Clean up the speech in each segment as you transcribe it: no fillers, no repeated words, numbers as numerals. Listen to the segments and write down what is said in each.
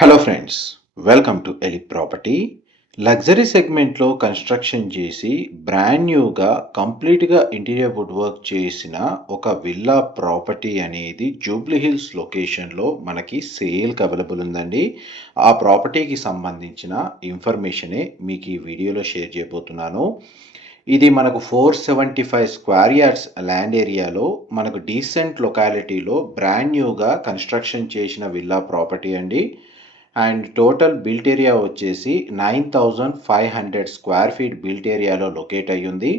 Hello friends, welcome to Elip property. Luxury సెగ్మెంట్లో construction చేసి brand న్యూగా కంప్లీట్గా ఇంటీరియర్ వుడ్ వర్క్ చేసిన ఒక విల్లా ప్రాపర్టీ అనేది జూబ్లీ హిల్స్ లొకేషన్లో మనకి సేల్కి అవైలబుల్ ఉందండి. ఆ ప్రాపర్టీకి సంబంధించిన ఇన్ఫర్మేషనే మీకు ఈ వీడియోలో షేర్ చేయబోతున్నాను. ఇది మనకు 475 స్క్వేర్ యార్డ్స్ ల్యాండ్ ఏరియాలో మనకు డీసెంట్ లొకాలిటీలో బ్రాండ్ న్యూగా కన్స్ట్రక్షన్ చేసిన విల్లా ప్రాపర్టీ అండి. అండ్ టోటల్ బిల్ట్ ఏరియా వచ్చేసి 9500 స్క్వేర్ ఫీట్ బిల్ట్ ఏరియాలో లొకేట్ అయ్యింది.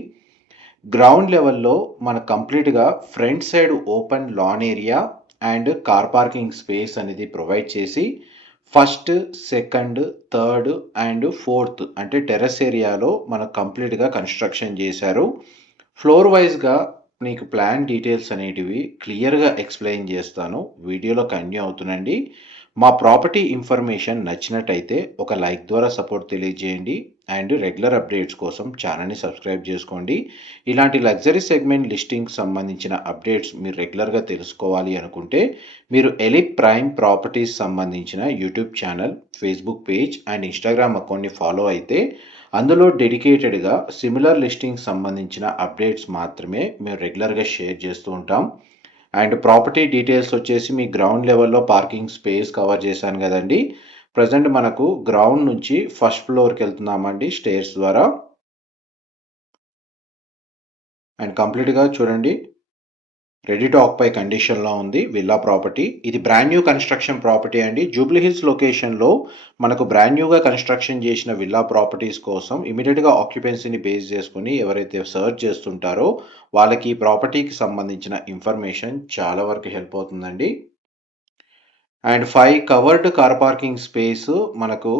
గ్రౌండ్ లెవెల్లో మనకు కంప్లీట్గా front side open lawn area and car parking space అనేది ప్రొవైడ్ చేసి first, second, third and fourth అంటే టెర్రస్ ఏరియాలో మనకు కంప్లీట్గా కన్స్ట్రక్షన్ చేశారు. ఫ్లోర్ వైజ్గా మీకు ప్లాన్ డీటెయిల్స్ అనేటివి క్లియర్గా ఎక్స్ప్లెయిన్ చేస్తాను. వీడియోలో కంటిన్యూ అవుతుందండి. మా ప్రాపర్టీ ఇన్ఫర్మేషన్ నచ్చినట్టయితే ఒక లైక్ ద్వారా సపోర్ట్ తెలియజేయండి అండ్ రెగ్యులర్ అప్డేట్స్ కోసం ఛానల్ని సబ్స్క్రైబ్ చేసుకోండి. ఇలాంటి లగ్జరీ సెగ్మెంట్ లిస్టింగ్కి సంబంధించిన అప్డేట్స్ మీరు రెగ్యులర్గా తెలుసుకోవాలి అనుకుంటే మీరు ఎలిప్ ప్రైమ్ ప్రాపర్టీస్ సంబంధించిన YouTube channel, Facebook page and Instagram అకౌంట్ని ఫాలో అయితే అందులో డెడికేటెడ్గా సిమిలర్ లిస్టింగ్కి సంబంధించిన అప్డేట్స్ మాత్రమే మేము రెగ్యులర్గా షేర్ చేస్తూ ఉంటాం. అండ్ ప్రాపర్టీ డీటెయిల్స్ వచ్చేసి మీ గ్రౌండ్ లెవెల్లో పార్కింగ్ స్పేస్ కవర్ చేశాను కదండి. ప్రజెంట్ మనకు గ్రౌండ్ నుంచి ఫస్ట్ ఫ్లోర్కి వెళ్తున్నామండి స్టేర్స్ ద్వారా. అండ్ కంప్లీట్గా చూడండి, రెడీ టు ఆక్యుపై కండిషన్లో ఉంది విల్లా ప్రాపర్టీ. ఇది బ్రాండ్ న్యూ కన్స్ట్రక్షన్ ప్రాపర్టీ అండి. జూబ్లీ హిల్స్ లొకేషన్లో మనకు బ్రాండ్ న్యూగా కన్స్ట్రక్షన్ చేసిన విల్లా ప్రాపర్టీస్ కోసం ఇమీడియట్గా ఆక్యుపెన్సీని బేస్ చేసుకుని ఎవరైతే సర్చ్ చేస్తుంటారో వాళ్ళకి ఈ ప్రాపర్టీకి సంబంధించిన ఇన్ఫర్మేషన్ చాలా వరకు హెల్ప్ అవుతుందండి. And 5 covered car parking space మనకు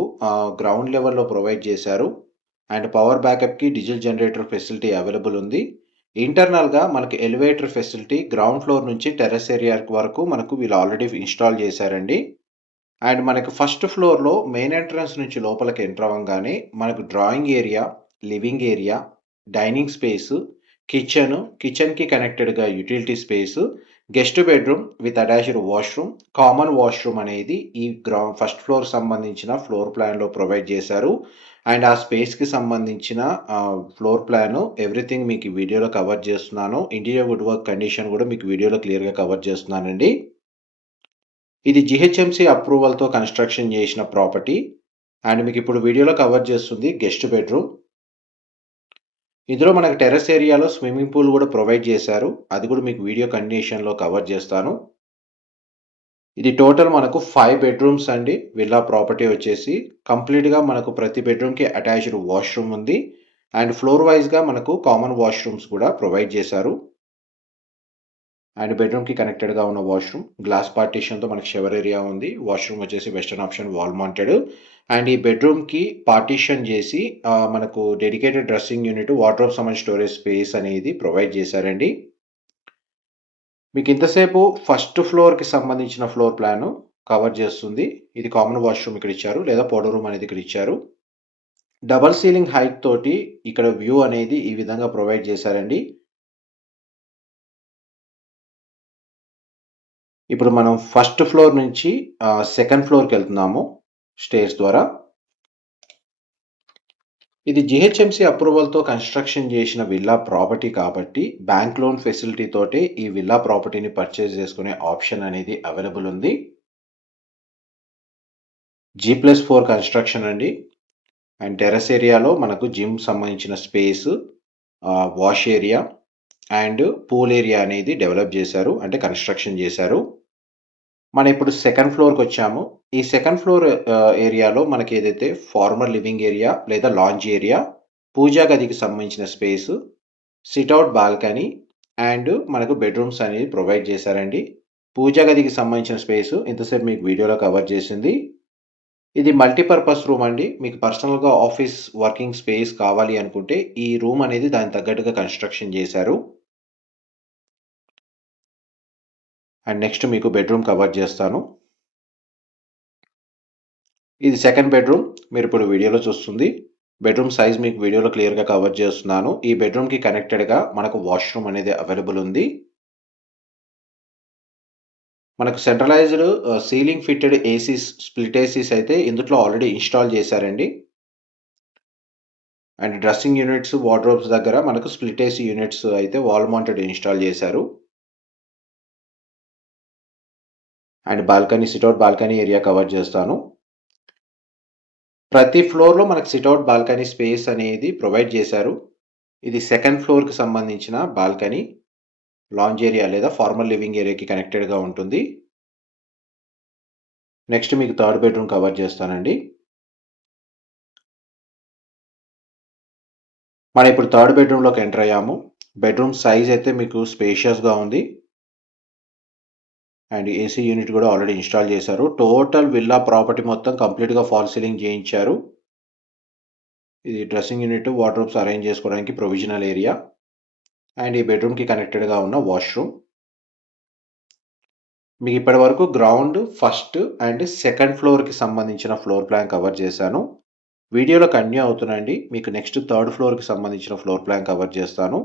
గ్రౌండ్ లెవెల్లో ప్రొవైడ్ చేశారు. అండ్ పవర్ బ్యాకప్కి డీజిల్ జనరేటర్ ఫెసిలిటీ అవైలబుల్ ఉంది. ఇంటర్నల్గా మనకి ఎలివేటర్ ఫెసిలిటీ గ్రౌండ్ ఫ్లోర్ నుంచి టెర్రస్ ఏరియా వరకు మనకు వీళ్ళు ఆల్రెడీ ఇన్స్టాల్ చేశారండి. అండ్ మనకు ఫస్ట్ ఫ్లోర్లో మెయిన్ ఎంట్రన్స్ నుంచి లోపలికి ఎంటర్ అవ్వగానే మనకు drawing area, living area, dining space, కిచెన్కి కనెక్టెడ్గా utility space, guest bedroom with attached washroom, common washroom అనేది ఈ ఫస్ట్ ఫ్లోర్ సంబంధించిన ఫ్లోర్ ప్లాన్లో ప్రొవైడ్ చేశారు. అండ్ ఆ స్పేస్కి సంబంధించిన ఫ్లోర్ ప్లాన్ ఎవ్రీథింగ్ మీకు ఈ వీడియోలో కవర్ చేస్తున్నాను. ఇంటీరియర్ వుడ్ వర్క్ కండిషన్ కూడా మీకు వీడియోలో క్లియర్గా కవర్ చేస్తున్నానండి. ఇది జిహెచ్ఎంసి అప్రూవల్తో కన్స్ట్రక్షన్ చేసిన ప్రాపర్టీ. అండ్ మీకు ఇప్పుడు వీడియోలో కవర్ చేస్తుంది గెస్ట్ బెడ్రూమ్. ఇందులో మనకు టెర్రస్ ఏరియాలో స్విమ్మింగ్ పూల్ కూడా ప్రొవైడ్ చేశారు. అది కూడా మీకు వీడియో కండిషన్లో కవర్ చేస్తాను. ఇది టోటల్ మనకు 5 బెడ్రూమ్స్ అండి. విల్లా ప్రాపర్టీ వచ్చేసి కంప్లీట్గా మనకు ప్రతి బెడ్రూమ్కి అటాచ్డ్ వాష్రూమ్ ఉంది. అండ్ ఫ్లోర్ వైజ్గా మనకు కామన్ వాష్రూమ్స్ కూడా ప్రొవైడ్ చేశారు. అండ్ బెడ్రూమ్కి కనెక్టెడ్గా ఉన్న వాష్రూమ్ గ్లాస్ పార్టీషన్తో మనకి షవర్ ఏరియా ఉంది. వాష్రూమ్ వచ్చేసి western option wall mounted. And ఈ బెడ్రూమ్కి పార్టీషన్ చేసి మనకు డెడికేటెడ్ డ్రెస్సింగ్ యూనిట్, వార్డ్రోబ్ సంబంధించిన స్టోరేజ్ స్పేస్ అనేది ప్రొవైడ్ చేశారండి. మీకు ఇంతసేపు ఫస్ట్ ఫ్లోర్కి సంబంధించిన ఫ్లోర్ ప్లాన్ కవర్ చేస్తుంది. ఇది కామన్ వాష్రూమ్ ఇక్కడ ఇచ్చారు, లేదా పౌడర్ రూమ్ అనేది ఇక్కడ ఇచ్చారు. డబల్ సీలింగ్ హైట్ తోటి ఇక్కడ వ్యూ అనేది ఈ విధంగా ప్రొవైడ్ చేశారండి. ఇప్పుడు మనం ఫస్ట్ ఫ్లోర్ నుంచి సెకండ్ ఫ్లోర్కి వెళ్తున్నాము స్టేర్స్ ద్వారా. ఇది జిహెచ్ఎంసి అప్రూవల్తో కన్స్ట్రక్షన్ చేసిన విల్లా ప్రాపర్టీ కాబట్టి బ్యాంక్ లోన్ ఫెసిలిటీ తోటి ఈ విల్లా ప్రాపర్టీని పర్చేజ్ చేసుకునే ఆప్షన్ అనేది అవైలబుల్ ఉంది. G+4 కన్స్ట్రక్షన్ అండి. అండ్ టెర్రస్ ఏరియాలో మనకు జిమ్ సంబంధించిన space, wash area and pool area అనేది డెవలప్ చేశారు, అంటే కన్స్ట్రక్షన్ చేశారు. మనం ఇప్పుడు సెకండ్ ఫ్లోర్కి వచ్చాము. ఈ సెకండ్ ఫ్లోర్ ఏరియాలో మనకి ఏదైతే ఫార్మర్ లివింగ్ ఏరియా లేదా లాంజ్ ఏరియా, పూజా గదికి సంబంధించిన స్పేస్, సిట్అవుట్ బాల్కనీ అండ్ మనకు బెడ్రూమ్స్ అనేది ప్రొవైడ్ చేశారండి. పూజా గదికి సంబంధించిన స్పేస్ ఇంతసేపు మీకు వీడియోలో కవర్ చేసింది. ఇది మల్టీపర్పస్ రూమ్ అండి. మీకు పర్సనల్గా ఆఫీస్ వర్కింగ్ స్పేస్ కావాలి అనుకుంటే ఈ రూమ్ అనేది దానికి తగ్గట్టుగా కన్స్ట్రక్షన్ చేశారు. అండ్ నెక్స్ట్ మీకు బెడ్రూమ్ కవర్ చేస్తాను. ఇది సెకండ్ బెడ్రూమ్, మీరు ఇప్పుడు వీడియోలో చూస్తుంది. బెడ్రూమ్ సైజ్ మీకు వీడియోలో క్లియర్గా కవర్ చేస్తున్నాను. ఈ బెడ్రూమ్కి కనెక్టెడ్గా మనకు వాష్రూమ్ అనేది అవైలబుల్ ఉంది. మనకు centralised ceiling fitted ACs, split ACs అయితే ఇందులో ఆల్రెడీ ఇన్‌స్టాల్ చేశారండి. అండ్ డ్రెస్సింగ్ యూనిట్స్, వార్డ్‌రోబ్స్ దగ్గర మనకు స్ప్లిట్ ఏసీ యూనిట్స్ అయితే వాల్ మౌంటెడ్ ఇన్‌స్టాల్ చేశారు. And balcony, sitout balcony area cover చేస్తాను. ప్రతి ఫ్లోర్‌లో మనకు సిట్‌ఔట్ బాల్కనీ స్పేస్ అనేది ప్రొవైడ్ చేశారు. ఇది సెకండ్ ఫ్లోర్‌కి సంబంధించిన బాల్కనీ, లాంజ్ ఏరియా లేదా ఫార్మల్ లివింగ్ ఏరియాకి కనెక్టెడ్‌గా ఉంటుంది. నెక్స్ట్ మీకు థర్డ్ బెడ్‌రూమ్ కవర్ చేస్తానండి. మనం ఇప్పుడు థర్డ్ బెడ్‌రూమ్‌లోకి ఎంటర్ అయ్యాము. బెడ్‌రూమ్ సైజ్ అయితే మీకు స్పేషియస్‌గా ఉంది. అండ్ ఏసీ యూనిట్ కూడా ఆల్రెడీ ఇన్‌స్టాల్ చేశారు. టోటల్ విల్లా ప్రాపర్టీ మొత్తం కంప్లీట్‌గా ఫాల్ సీలింగ్ చేయించారు. ఇది డ్రెస్సింగ్ యూనిట్, వార్డ్‌రోబ్స్ అరేంజ్ చేసుకోవడానికి ప్రొవిజనల్ ఏరియా. అండ్ ఈ బెడ్‌రూమ్‌కి కనెక్టెడ్‌గా ఉన్న వాష్‌రూమ్. మీకు ఇప్పటివరకు గ్రౌండ్, ఫస్ట్ అండ్ సెకండ్ ఫ్లోర్‌కి సంబంధించిన ఫ్లోర్ ప్లాన్ కవర్ చేశాను. వీడియోలో కంటిన్యూ అవుతున్నాయండి. మీకు నెక్స్ట్ థర్డ్ ఫ్లోర్‌కి సంబంధించిన ఫ్లోర్ ప్లాన్ కవర్ చేస్తాను.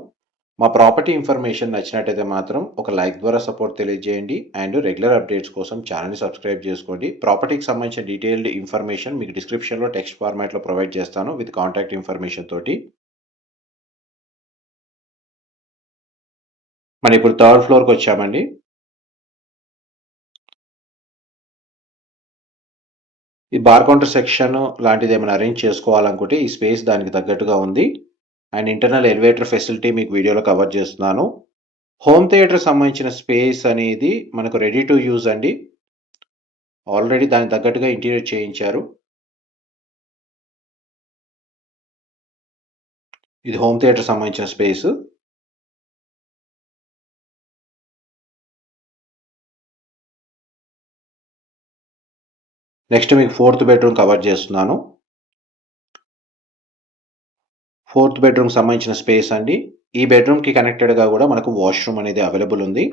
మా ప్రాపర్టీ ఇన్ఫర్మేషన్ నచ్చినట్టయితే మాత్రం ఒక లైక్ ద్వారా సపోర్ట్ తెలియజేయండి. అండ్ రెగ్యులర్ అప్డేట్స్ కోసం ఛానల్‌ని సబ్స్క్రైబ్ చేసుకోండి. ప్రాపర్టీకి సంబంధించిన డీటెయిల్డ్ ఇన్ఫర్మేషన్ మీకు డిస్క్రిప్షన్‌లో టెక్స్ట్ ఫార్మాట్‌లో ప్రొవైడ్ చేస్తాను విత్ కాంటాక్ట్ ఇన్ఫర్మేషన్ తోటి. మనం ఇప్పుడు థర్డ్ ఫ్లోర్‌కి వచ్చామండి. ఈ బార్ కౌంటర్ సెక్షన్ లాంటిది ఏమైనా అరేంజ్ చేసుకోవాలనుకుంటే ఈ స్పేస్ దానికి తగ్గట్టుగా ఉంది. అండ్ ఇంటర్నల్ ఎలివేటర్ ఫెసిలిటీ మీకు వీడియోలో కవర్ చేస్తున్నాను. హోమ్ థియేటర్ సంబంధించిన స్పేస్ అనేది మనకు రెడీ టు యూజ్ అండి. ఆల్రెడీ దానికి తగ్గట్టుగా ఇంటీరియర్ చేయించారు. ఇది హోమ్ థియేటర్ సంబంధించిన స్పేస్. నెక్స్ట్ మీకు ఫోర్త్ బెడ్రూమ్ కవర్ చేస్తున్నాను. ఫోర్త్ బెడ్రూమ్ సంబంధించిన స్పేస్ అండి. ఈ బెడ్రూమ్‌కి కనెక్టెడ్‌గా కూడా మనకు వాష్‌రూమ్ అనేది అవైలబుల్ ఉంది.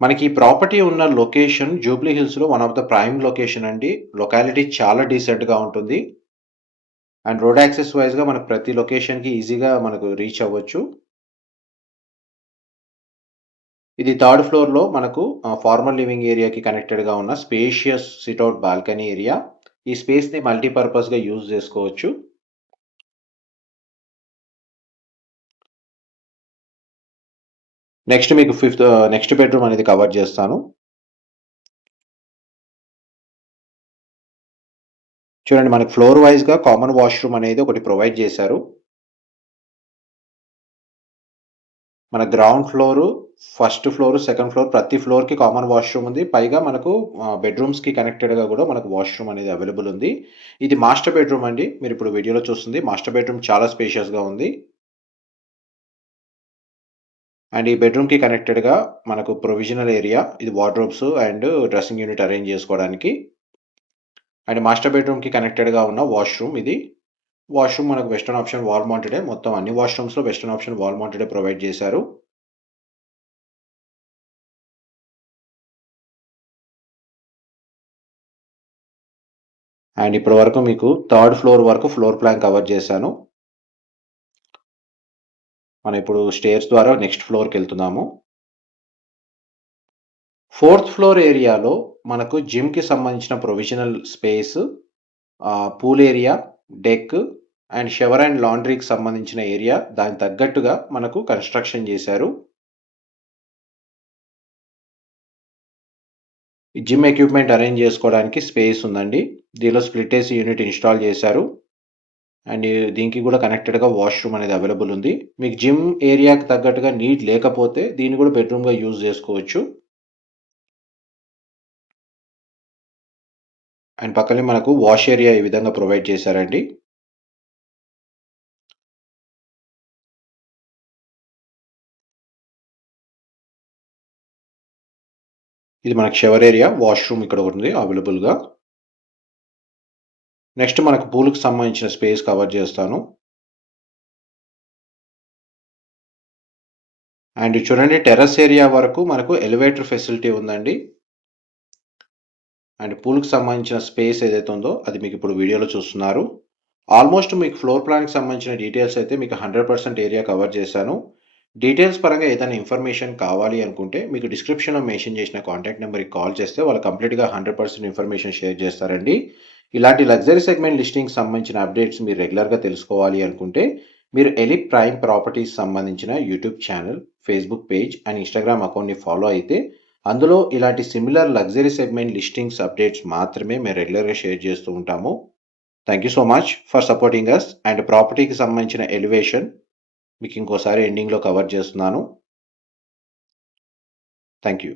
మనకి ఈ ప్రాపర్టీ ఉన్న లొకేషన్ జూబ్లీ హిల్స్‌లో one of the prime location అండి. లొకాలిటీ చాలా డీసెంట్‌గా ఉంటుంది. అండ్ రోడ్ యాక్సెస్ వైస్‌గా మనకు ప్రతి లొకేషన్‌కి ఈజీగా మనకు రీచ్ అవ్వచ్చు. ఇది థర్డ్ ఫ్లోర్‌లో మనకు ఫార్మల్ లివింగ్ ఏరియాకి కనెక్టెడ్‌గా ఉన్న స్పేషియస్ సిట్‌ఔట్ బాల్కనీ ఏరియా. ఈ స్పేస్‌ని మల్టీపర్పస్‌గా యూజ్ చేసుకోవచ్చు. నెక్స్ట్ మీకు నెక్స్ట్ బెడ్రూమ్ అనేది కవర్ చేస్తాను. చూడండి మనకు ఫ్లోర్ వైస్‌గా కామన్ వాష్‌రూమ్ అనేది ఒకటి ప్రొవైడ్ చేశారు. మన ground floor, first floor, second floor ప్రతి ఫ్లోర్‌కి కామన్ వాష్‌రూమ్ ఉంది. పైగా మనకు బెడ్‌రూమ్స్‌కి కనెక్టెడ్‌గా కూడా మనకు వాష్‌రూమ్ అనేది అవైలబుల్ ఉంది. ఇది మాస్టర్ బెడ్‌రూమ్ అండి. మీరిప్పుడు వీడియోలో చూస్తుంది మాస్టర్ బెడ్‌రూమ్ చాలా స్పేషియస్‌గా ఉంది. అండ్ ఈ బెడ్‌రూమ్‌కి కనెక్టెడ్‌గా మనకు ప్రొవిజనల్ ఏరియా. ఇది wardrobes and dressing unit arrange చేసుకోవడానికి. అండ్ మాస్టర్ బెడ్‌రూమ్‌కి కనెక్టెడ్‌గా ఉన్న వాష్‌రూమ్ ఇది. వాష్‌రూమ్ మనకు వెస్టర్న్ ఆప్షన్ వాల్ మౌంటెడే. మొత్తం అన్ని వాష్‌రూమ్స్‌లో వెస్టర్న్ ఆప్షన్ వాల్ మౌంటెడే ప్రొవైడ్ చేశారు. అండ్ ఇప్పటి వరకు మీకు థర్డ్ ఫ్లోర్ వరకు ఫ్లోర్ ప్లాన్ కవర్ చేశాను. మనం ఇప్పుడు స్టేర్స్ ద్వారా నెక్స్ట్ ఫ్లోర్‌కెళ్తున్నాము. ఫోర్త్ ఫ్లోర్ ఏరియాలో మనకు జిమ్‌కి సంబంధించిన provisional space, pool area, deck and shower and లాండ్రీకి సంబంధించిన ఏరియా దానికి తగ్గట్టుగా మనకు కన్‌స్ట్రక్షన్ చేశారు. ఈ జిమ్ ఎక్విప్‌మెంట్ అరేంజ్ చేసుకోవడానికి స్పేస్ ఉందండి. దీనిలో స్ప్లిట్ ఏసీ యూనిట్ ఇన్‌స్టాల్ చేశారు. అండ్ దీనికి కూడా కనెక్టెడ్‌గా వాష్‌రూమ్ అనేది అవైలబుల్ ఉంది. మీకు జిమ్ ఏరియాకి తగ్గట్టుగా నీడ్ లేకపోతే దీన్ని కూడా బెడ్‌రూమ్‌గా యూజ్ చేసుకోవచ్చు. అండ్ పక్కనే మనకు వాష్ ఏరియా ఈ విధంగా ప్రొవైడ్ చేశారండి. ఇది మనకు షవర్ ఏరియా, వాష్‌రూమ్ ఇక్కడ ఉంది అవైలబుల్‌గా. నెక్స్ట్ మనకు పూల్‌కి సంబంధించిన స్పేస్ కవర్ చేస్తాను. అండ్ చూడండి టెర్రస్ ఏరియా వరకు మనకు ఎలివేటర్ ఫెసిలిటీ ఉందండి. అండ్ పూల్‌కి సంబంధించిన స్పేస్ ఏదైతే ఉందో అది మీకు ఇప్పుడు వీడియోలో చూస్తున్నారు. ఆల్మోస్ట్ మీకు ఫ్లోర్ ప్లాన్‌కి సంబంధించిన డీటెయిల్స్ అయితే మీకు 100% ఏరియా కవర్ చేశాను. డీటెయిల్స్ పరంగా ఏదైనా ఇన్ఫర్మేషన్ కావాలి అనుకుంటే మీకు డిస్క్రిప్షన్‌లో మెన్షన్ చేసిన కాంటాక్ట్ నంబర్‌కి కాల్ చేస్తే వాళ్ళు కంప్లీట్‌గా 100% ఇన్ఫర్మేషన్ షేర్ చేస్తారండి. ఇలాంటి లగ్జరీ సెగ్మెంట్ లిస్టింగ్‌కి సంబంధించిన అప్డేట్స్ మీరు రెగ్యులర్‌గా తెలుసుకోవాలి అనుకుంటే మీరు ఎలిట్ ప్రైమ్ ప్రాపర్టీస్ సంబంధించిన YouTube channel, Facebook page and Instagram అకౌంట్‌ని ఫాలో అయితే అందులో ఇలాంటి similar luxury segment listings updates మాత్రమే మేము రెగ్యులర్‌గా షేర్ చేస్తూ ఉంటాము. Thank you so much for supporting us and ప్రాపర్టీకి సంబంధించిన ఎలివేషన్ మీకు ఇంకోసారి ఎండింగ్‌లో కవర్ చేస్తున్నాను. Thank you.